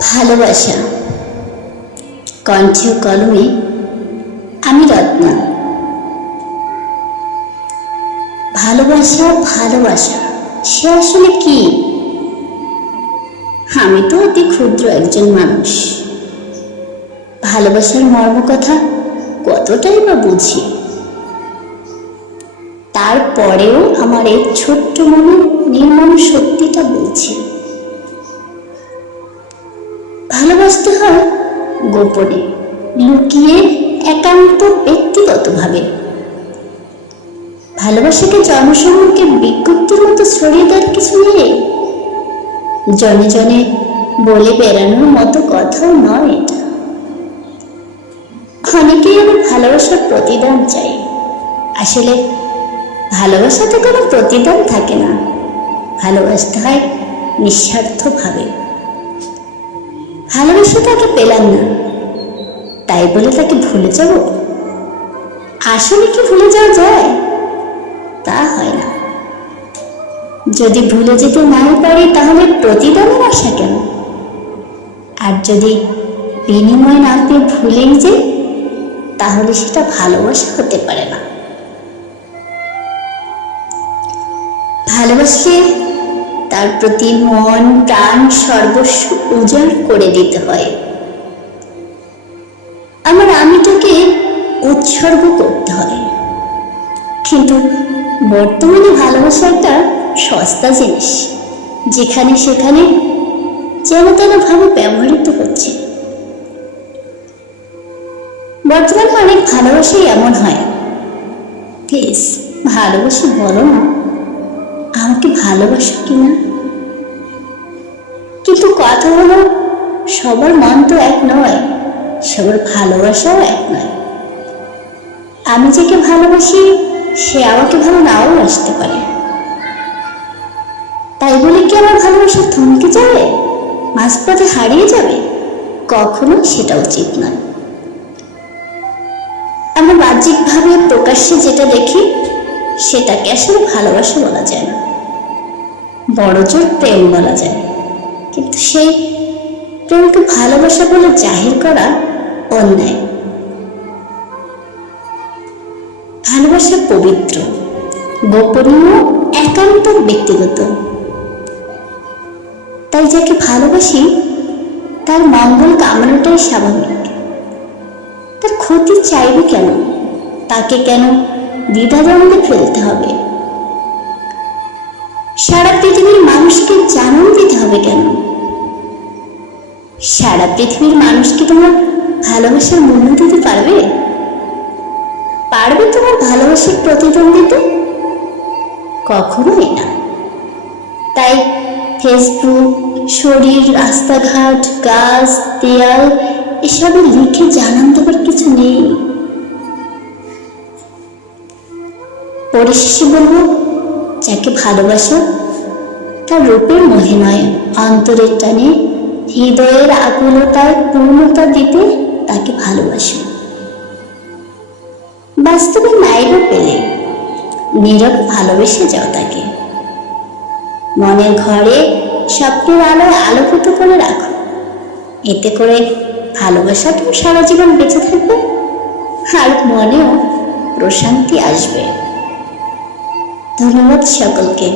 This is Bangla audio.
ভালোবাসা। কণ্ঠে কলমে, আমি রত্না। ভালোবাসা ভালোবাসা, সে আসলে কি? আমি তো অতি ক্ষুদ্র একজন মানুষ। ভালোবাসার মর্ম কথা কতটাই বা বুঝি। তারপরেও আমার এই ছোট্ট মনে নির্মম সত্যিটা বলছি। ভালোবাসতে হয় গোপনে, লুকিয়ে একান্ত ব্যক্তিগতভাবে। ভালোবাসাকে জনসমুখে বিজ্ঞপ্তির মতো ছড়িয়ে দেওয়ার কিছু নেই। জনে জনে বলে বেড়ানোর মতো কথাও নয় এটা। অনেকেই আবার ভালোবাসার প্রতিদান চাই আসলে ভালোবাসাতে কোনো প্রতিদান থাকে না। ভালোবাসতে হয় নিঃস্বার্থভাবে। তাকে পেলাম না। তাই বলে তাকে ভুলে যাব? আসলে কি ভুলে যাওয়া যায়? তা হয় না। যদি ভুলে যেতে নাই পারি তাহলে প্রতিদানের আশা কেন? আর যদি বিনিময় না পেয়ে ভুলেই যে তাহলে সেটা ভালোবাসা হতে পারে না। ভালোবাসলে তার প্রতি মন, প্রাণ সর্বস্ব উজাড় করে দিতে হয়। আমার আমিটাকে উৎসর্গ করতে হয়। কিন্তু বর্তমানে ভালোবাসা একটা সস্তা জিনিস, যেখানে সেখানে যেন তেন ভাবে ব্যবহৃত হচ্ছে। বর্তমানে অনেক ভালোবাসাই এমন হয়। প্লিজ, ভালোবাসি বলো না। আমাকে ভালোবাসো কিনা? কিন্তু কথা হলো, সবার মন তো এক নয়, সবার ভালোবাসাও এক নয়। আমি যাকে ভালোবাসি, সে আমাকে ভালো নাও বাসতে পারে। তাই বলে কি আমার ভালোবাসা থমকে যাবে? মাঝপথে হারিয়ে যাবে? কখনো সেটা উচিত নয়। আমরা বাহ্যিকভাবে প্রকাশ্যে যেটা দেখি, সেটাকে আসলে ভালোবাসা বলা যায় না। বড় জোর প্রেম বলা যায়। কিন্তু সেই প্রেমকে ভালোবাসা বলে জাহির করা অন্যায়। ভালোবাসা পবিত্র, গোপনীয়, একান্ত ব্যক্তিগত। তাই যাকে ভালোবাসি, তার মঙ্গল কামনাটাই স্বাভাবিক। তার ক্ষতি চাইবে কেন? তাকে কেন দ্বিধাদ্বন্দ্বে ফেলতে হবে? সারা পৃথিবীর মানুষকে জানান দিতে হবে কেন? সারা পৃথিবীর মানুষকে তোমার ভালোবাসার মূল্য দিতে পারবে? পারবে তোমার ভালোবাসার প্রতিদান দিতে কখনোই না। তাই ফেসবুক, শরীর, রাস্তাঘাট, গাছ, দেয়াল, এসবে লিখে জানান দেবার কিছু নেই। পরিশেষে বলব যাকে ভালোবাসো, তার রূপের মহিমায়, অন্তরের টানে, হৃদয়ের আকুলতায় পূর্ণতা দিতে তাকে ভালোবাসো। বাস্তবে নাইবা পেলে নীরব ভালোবেসে যাও তাকে। মনের ঘরে স্বপ্নের আলোয় আলোকিত করে রাখো। এতে করে ভালোবাসাটাও সারা জীবন বেঁচে থাকবে আর মনেও প্রশান্তি আসবে। ধন্যবাদ সকলকে।